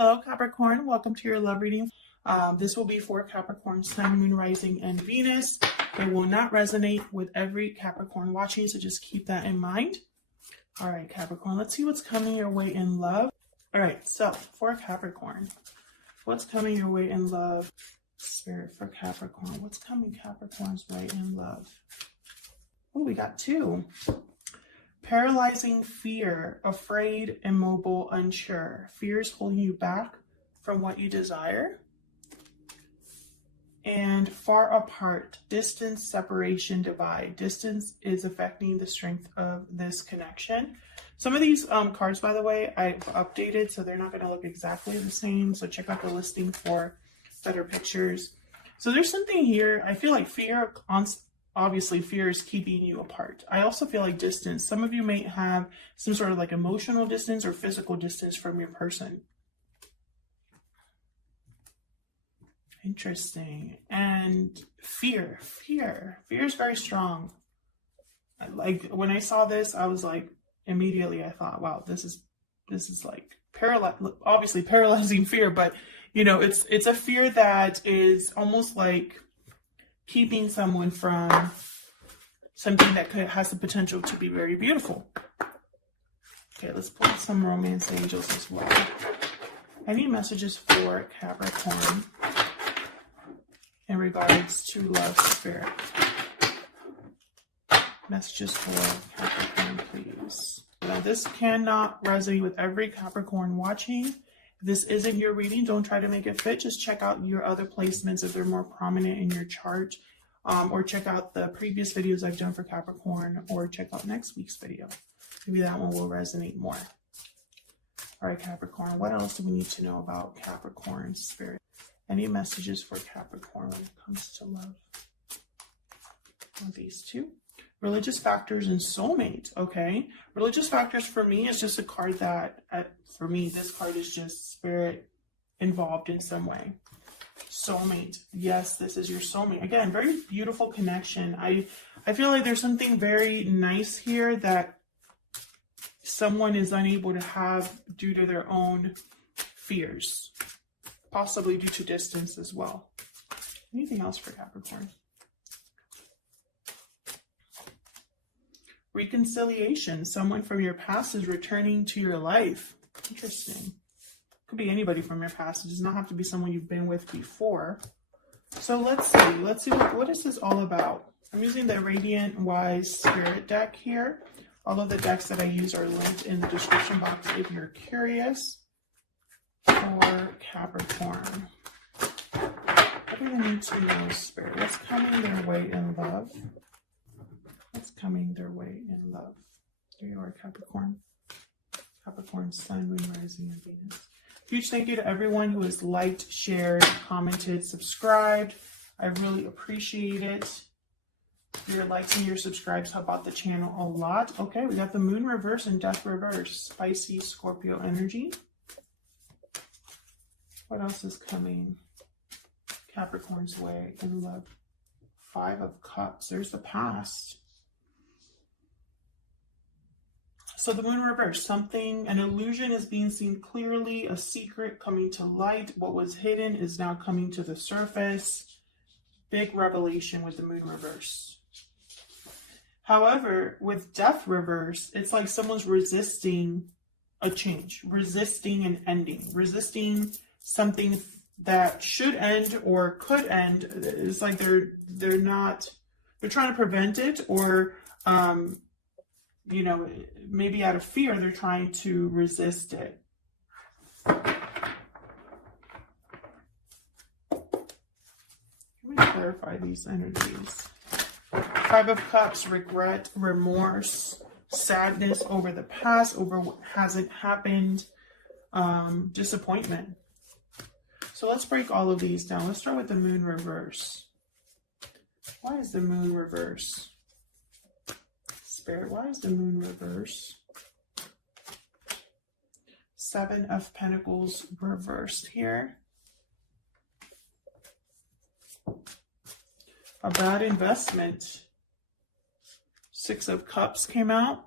Hello Capricorn, welcome to your love reading. This will be for Capricorn Sun, Moon, Rising, and Venus. It will not resonate with every Capricorn watching, so just keep that in mind. All right, Capricorn, let's see what's coming your way in love. All right, so for Capricorn, what's coming your way in love? Spirit for Capricorn, what's coming Capricorn's way in love? Oh, we got two. Paralyzing fear, afraid, immobile, unsure. Fear is holding you back from what you desire. And far apart, distance, separation, divide. Distance is affecting the strength of this connection. Some of these cards, by the way, I've updated, so they're not going to look exactly the same. So check out the listing for better pictures. So there's something here. I feel like fear, obviously fear is keeping you apart. I also feel like distance. Some of you may have some sort of like emotional distance or physical distance from your person. Interesting. And fear is very strong. Like when I saw this, I was like, immediately I thought, wow, this is like obviously paralyzing fear, but you know, it's a fear that is almost like keeping someone from something that has the potential to be very beautiful. Okay, let's pull some romance angels as well. Any messages for Capricorn in regards to love, spirit? Messages for Capricorn, please. Now, this cannot resonate with every Capricorn watching. If this isn't your reading, don't try to make it fit. Just check out your other placements if they're more prominent in your chart, or check out the previous videos I've done for Capricorn, or check out next week's video. Maybe that one will resonate more. All right, Capricorn, what else do we need to know about Capricorn spirit? Any messages for Capricorn when it comes to love? These two. Religious factors and soulmate. Okay. Religious factors for me is just a card that, for me, this card is just spirit involved in some way. Soulmate. Yes, this is your soulmate. Again, very beautiful connection. I feel like there's something very nice here that someone is unable to have due to their own fears. Possibly due to distance as well. Anything else for Capricorn? Reconciliation. Someone from your past is returning to your life. Interesting. Could be anybody from your past. It does not have to be someone you've been with before. So let's see what is this all about. I'm using the Radiant Wise Spirit deck here. All of the decks that I use are linked in the description box if you're curious. For Capricorn, what do they need to know, spirit? What's coming their way in love? What's coming their way in love? There you are, Capricorn. Capricorn, Sun, Moon, Rising, and Venus. Huge thank you to everyone who has liked, shared, commented, subscribed. I really appreciate it. Your likes and your subscribes help out the channel a lot. Okay, we got the Moon reverse and Death reverse. Spicy Scorpio energy. What else is coming Capricorn's way in love? Five of Cups. There's the past. So the Moon reverse, an illusion is being seen clearly, a secret coming to light. What was hidden is now coming to the surface. Big revelation with the Moon reverse. However, with Death reverse, it's like someone's resisting a change, resisting an ending, resisting something that should end or could end. It's like they're trying to prevent it, or you know, maybe out of fear they're trying to resist it. Let me clarify these energies. Five of Cups, regret, remorse, sadness over the past, over what hasn't happened, disappointment. So let's break all of these down. Let's start with the Moon reverse. Why is the Moon reverse? Spirit, why is the Moon reverse? Seven of Pentacles reversed here. A bad investment. Six of Cups came out.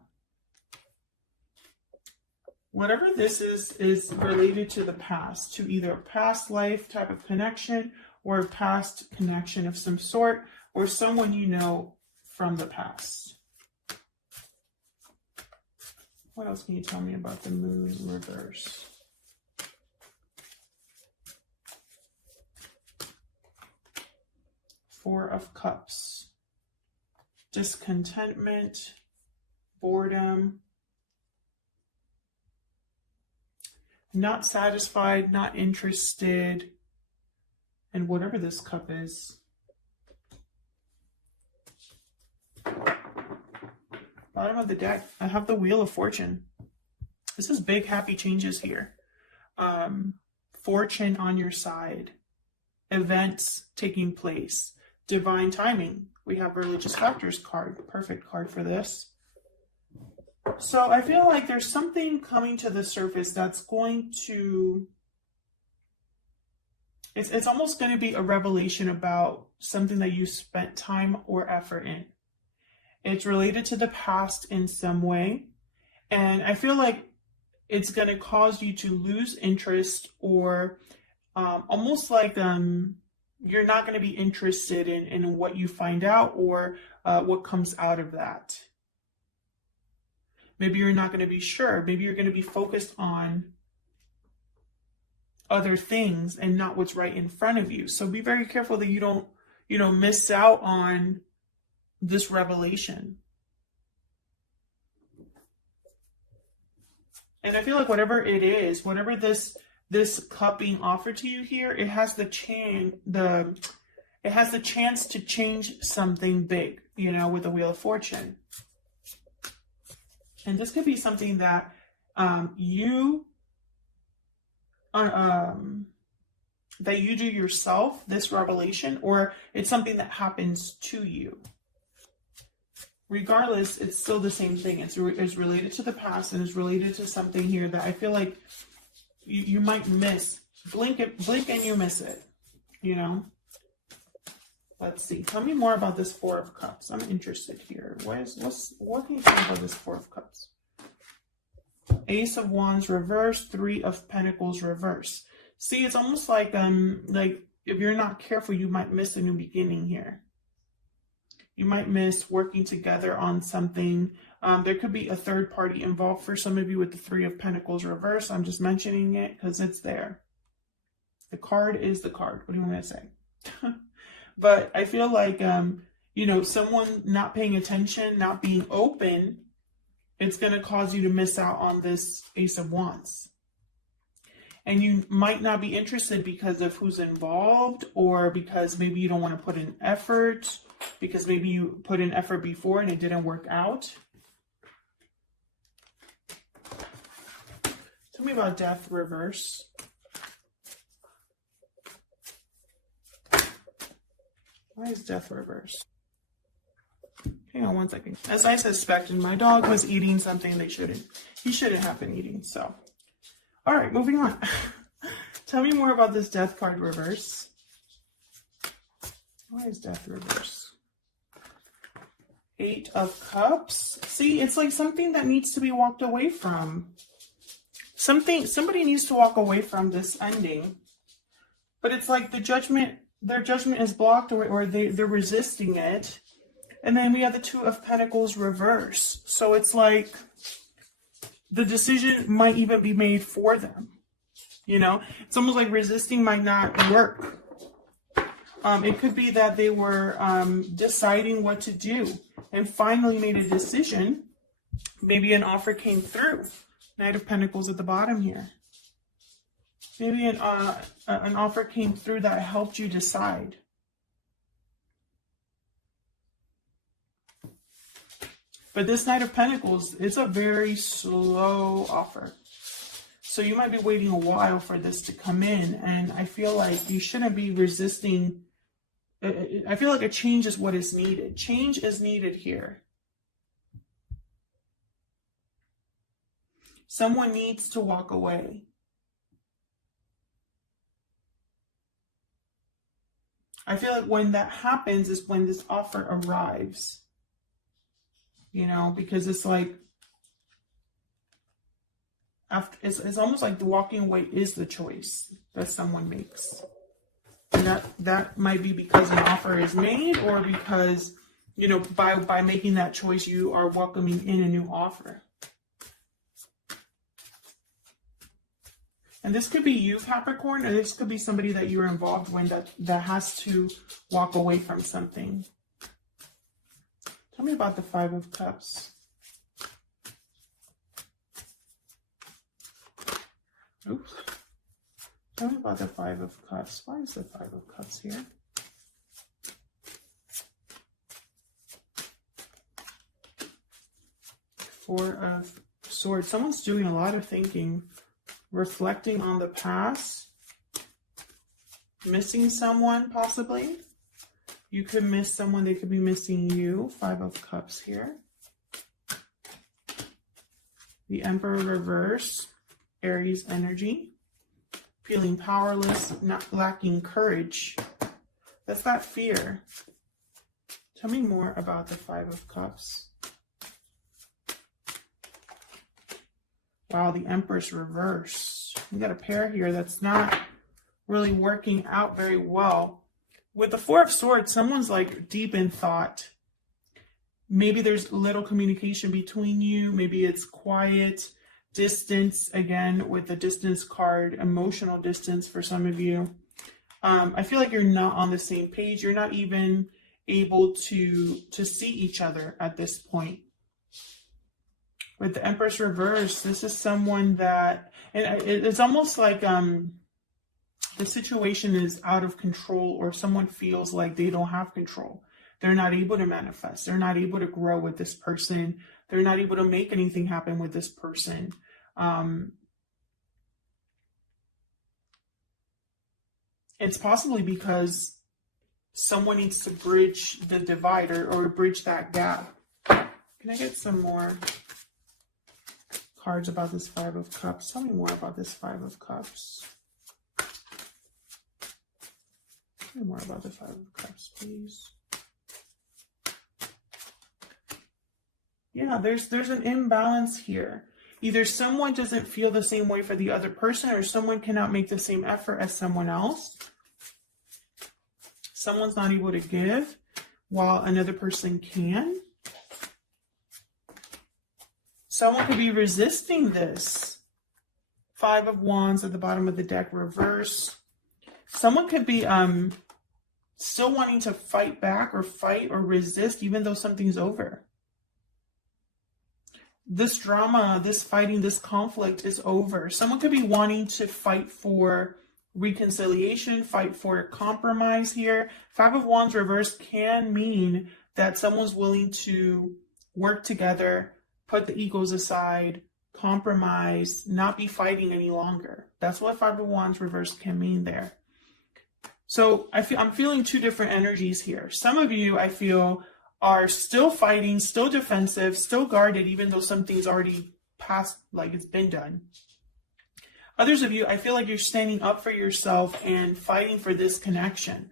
Whatever this is related to the past, to either a past life type of connection or a past connection of some sort, or someone you know from the past. What else can you tell me about the moon reverse? Four of Cups. Discontentment, boredom, not satisfied, not interested in whatever this cup is. Bottom of the deck, I have the Wheel of Fortune. This is big, happy changes here. Fortune on your side. Events taking place. Divine timing. We have Religious Factors card. Perfect card for this. So I feel like there's something coming to the surface that's going to... It's almost going to be a revelation about something that you spent time or effort in. It's related to the past in some way. And I feel like it's going to cause you to lose interest, or almost like you're not going to be interested in what you find out or what comes out of that. Maybe you're not going to be sure. Maybe you're going to be focused on other things and not what's right in front of you. So be very careful that you don't, miss out on this revelation. And I feel like whatever it is, whatever this cup being offered to you here, it has the chance to change something big, with the Wheel of Fortune. And this could be something that you do yourself, this revelation, or it's something that happens to you. Regardless, it's still the same thing. It's related to the past, and it's related to something here that I feel like you might miss. Blink and you miss it, Let's see. Tell me more about this Four of Cups. I'm interested here. What can you tell me about this Four of Cups? Ace of Wands reverse, Three of Pentacles reverse. See, it's almost like if you're not careful, you might miss a new beginning here. You might miss working together on something. There could be a third party involved for some of you with the Three of Pentacles reverse. I'm just mentioning it because it's there. The card is the card. What do you want me to say? But I feel like, someone not paying attention, not being open, it's going to cause you to miss out on this Ace of Wands. And you might not be interested because of who's involved, or because maybe you don't want to put in effort, because maybe you put in effort before and it didn't work out. Tell me about Death reverse. Why is Death reverse? Hang on one second. As I suspected, my dog was eating something he shouldn't have been eating, so. All right, moving on. Tell me more about this Death card reverse. Why is Death reverse? Eight of Cups. See, it's like something that needs to be walked away from. Somebody needs to walk away from this ending. But it's like their judgment is blocked, or they're resisting it. And then we have the Two of Pentacles reverse. So it's like the decision might even be made for them. It's almost like resisting might not work. It could be that they were deciding what to do and finally made a decision. Maybe an offer came through. Knight of Pentacles at the bottom here. Maybe an offer came through that helped you decide. But this Knight of Pentacles, it's a very slow offer. So you might be waiting a while for this to come in. And I feel like you shouldn't be resisting. I feel like a change is what is needed. Change is needed here. Someone needs to walk away. I feel like when that happens is when this offer arrives. Because it's like, after, it's almost like the walking away is the choice that someone makes. And that might be because an offer is made, or because, you know, by making that choice, you are welcoming in a new offer. And this could be you, Capricorn, or this could be somebody that you're involved with that has to walk away from something. Tell me about the Five of Cups. Oops. Tell me about the Five of Cups. Why is the Five of Cups here? Four of Swords. Someone's doing a lot of thinking, reflecting on the past, missing someone possibly. You could miss someone, they could be missing you. Five of Cups here. The Emperor reverse, Aries energy. Feeling powerless, not lacking courage. That's that fear. Tell me more about the Five of Cups. Wow, the Empress reverse. We got a pair here that's not really working out very well. With the Four of Swords, someone's like deep in thought. Maybe there's little communication between you. Maybe it's quiet. Distance, again, with the distance card, emotional distance for some of you. I feel like you're not on the same page. You're not even able to see each other at this point. With the Empress reverse, this is someone that, and it's almost like the situation is out of control, or someone feels like they don't have control. They're not able to manifest. They're not able to grow with this person. They're not able to make anything happen with this person. It's possibly because someone needs to bridge the divide, or bridge that gap. Can I get some more cards about this Five of Cups? Tell me more about this Five of Cups. Tell me more about the Five of Cups, please. Yeah, there's an imbalance here. Either someone doesn't feel the same way for the other person, or someone cannot make the same effort as someone else. Someone's not able to give while another person can. Someone could be resisting this. Five of Wands at the bottom of the deck, reverse. Someone could be still wanting to fight back, or fight or resist, even though something's over. This drama, this fighting, this conflict is over. Someone could be wanting to fight for reconciliation, fight for compromise here. Five of Wands reverse can mean that someone's willing to work together, put the egos aside, compromise, not be fighting any longer. That's what Five of Wands reverse can mean there. So I'm feeling two different energies here. Some of you, I feel, are still fighting, still defensive, still guarded, even though something's already passed, like it's been done. Others of you, I feel like you're standing up for yourself and fighting for this connection.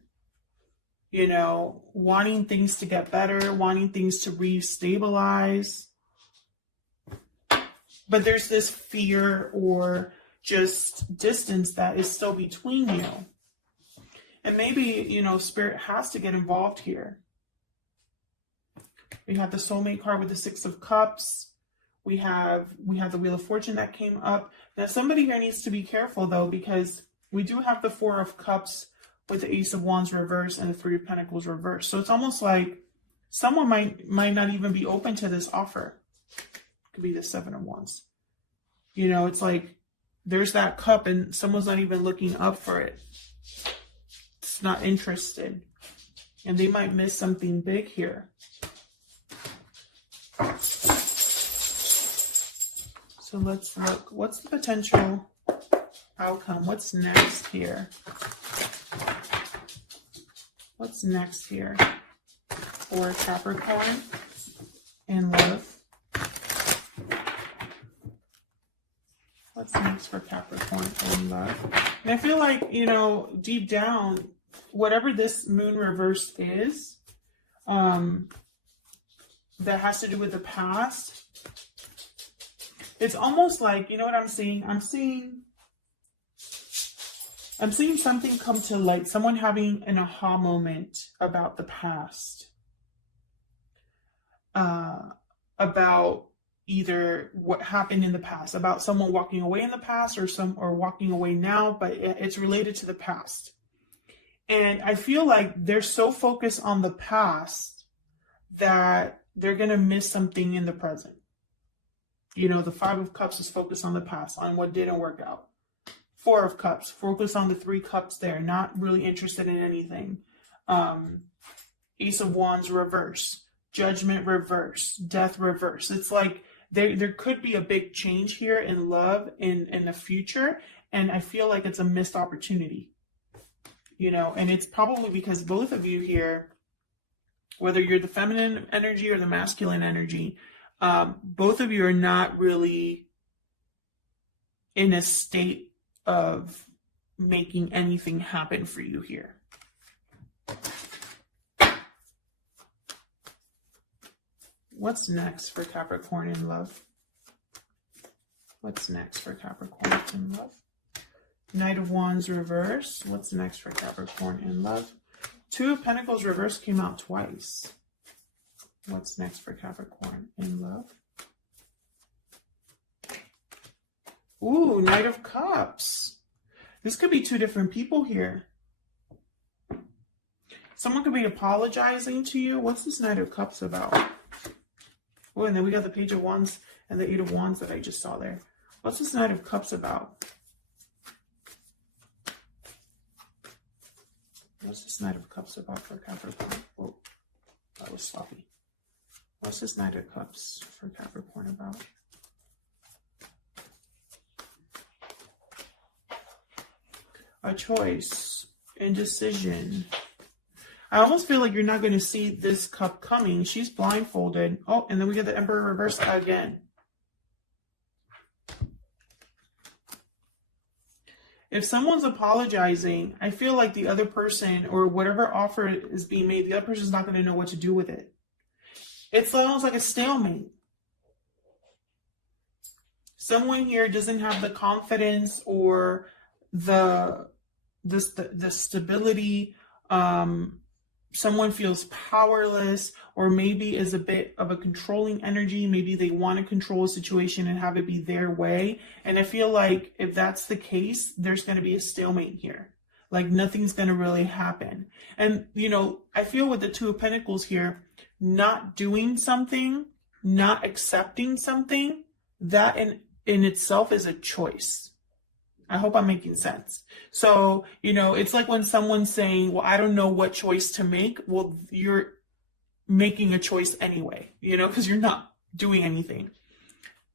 You know, wanting things to get better, wanting things to re-stabilize. But there's this fear or just distance that is still between you. And maybe, you know, Spirit has to get involved here. We have the soulmate card with the Six of Cups. We have the Wheel of Fortune that came up. Now, somebody here needs to be careful, though, because we do have the Four of Cups with the Ace of Wands reverse and the Three of Pentacles reverse. So it's almost like someone might not even be open to this offer. Could be the Seven of Wands. You know, it's like there's that cup and someone's not even looking up for it. It's not interested. And they might miss something big here. So let's look. What's the potential outcome? What's next here? What's next here for Capricorn in love? What's next for Capricorn in love? And I feel like, you know, deep down, whatever this moon reverse is, that has to do with the past, It's almost like, you know what I'm seeing? I'm seeing something come to light, someone having an aha moment about the past, about either what happened in the past, about someone walking away in the past or walking away now, but it's related to the past. And I feel like they're so focused on the past that they're going to miss something in the present. You know, the Five of Cups is focused on the past, on what didn't work out. Four of Cups, focus on the Three Cups there, not really interested in anything. Ace of Wands reverse, Judgment reverse, Death reverse. It's like there could be a big change here in love in the future, and I feel like it's a missed opportunity. You know, and it's probably because both of you here, whether you're the feminine energy or the masculine energy, both of you are not really in a state of making anything happen for you here. What's next for Capricorn in love? What's next for Capricorn in love? Knight of Wands reverse. What's next for Capricorn in love? Two of Pentacles reverse came out twice. What's next for Capricorn in love? Ooh, Knight of Cups. This could be two different people here. Someone could be apologizing to you. What's this Knight of Cups about? Oh, and then we got the Page of Wands and the Eight of Wands that I just saw there. What's this Knight of Cups about? What's this Knight of Cups about for Capricorn? Oh, that was sloppy. What's this Knight of Cups for Capricorn about? A choice, indecision. I almost feel like you're not going to see this cup coming. She's blindfolded. Oh, and then we get the Emperor reversed again. If someone's apologizing, I feel like the other person or whatever offer is being made, the other person's not going to know what to do with it. It's almost like a stalemate. Someone here doesn't have the confidence or the stability. Someone feels powerless, or maybe is a bit of a controlling energy. Maybe they want to control a situation and have it be their way. And I feel like if that's the case, there's going to be a stalemate here. Like nothing's going to really happen. And, you know, I feel with the Two of Pentacles here, not doing something, not accepting something, that in itself is a choice. I hope I'm making sense. So, you know, it's like when someone's saying, well, I don't know what choice to make. Well, you're making a choice anyway, you know, because you're not doing anything.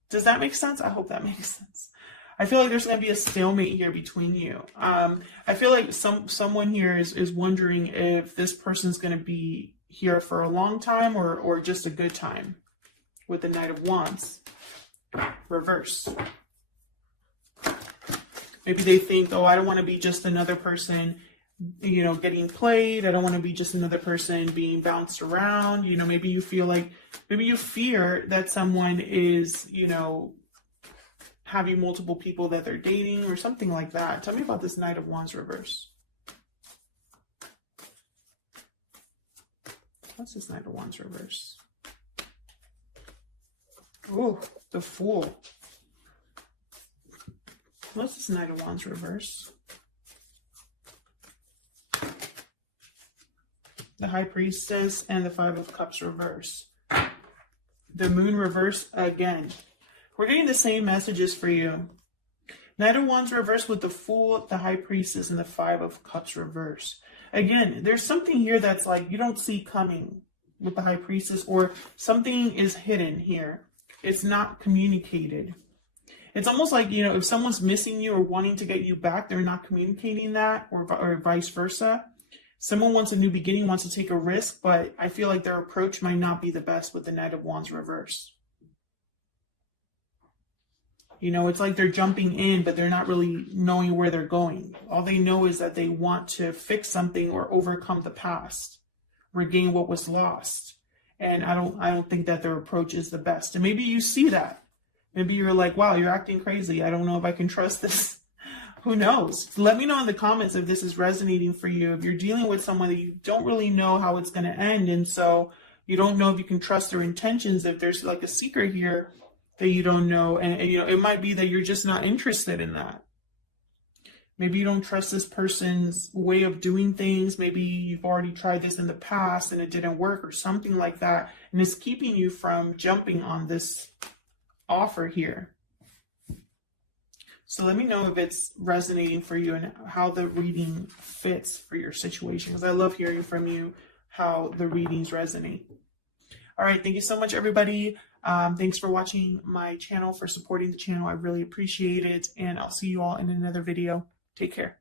Does that make sense? I hope that makes sense. I feel like there's going to be a stalemate here between you. I feel like someone here is wondering if this person's going to be here for a long time or just a good time with the Knight of Wands. Reverse. Maybe they think, oh, I don't want to be just another person, you know, getting played. I don't want to be just another person being bounced around. You know, maybe you feel like, maybe you fear that someone is, you know, having multiple people that they're dating or something like that. Tell me about this Knight of Wands reverse. What's this Knight of Wands reverse? Oh, the Fool. What's this Knight of Wands reverse? The High Priestess and the Five of Cups reverse. The Moon reverse again. We're getting the same messages for you. Knight of Wands reverse with the Fool, the High Priestess, and the Five of Cups reverse. Again, there's something here that's like you don't see coming with the High Priestess, or something is hidden here. It's not communicated. It's almost like, you know, if someone's missing you or wanting to get you back, they're not communicating that, or vice versa. Someone wants a new beginning, wants to take a risk, but I feel like their approach might not be the best with the Knight of Wands reverse. You know, it's like they're jumping in, but they're not really knowing where they're going. All they know is that they want to fix something or overcome the past, regain what was lost. And I don't think that their approach is the best. And maybe you see that. Maybe you're like, wow, you're acting crazy. I don't know if I can trust this. Who knows? Let me know in the comments if this is resonating for you. If you're dealing with someone that you don't really know how it's going to end, and so you don't know if you can trust their intentions, if there's like a secret here that you don't know, and you know, it might be that you're just not interested in that. Maybe you don't trust this person's way of doing things. Maybe you've already tried this in the past and it didn't work or something like that. And it's keeping you from jumping on this offer here. So let me know if it's resonating for you and how the reading fits for your situation. Because I love hearing from you how the readings resonate. All right. Thank you so much, everybody. Thanks for watching my channel, for supporting the channel. I really appreciate it. And I'll see you all in another video. Take care.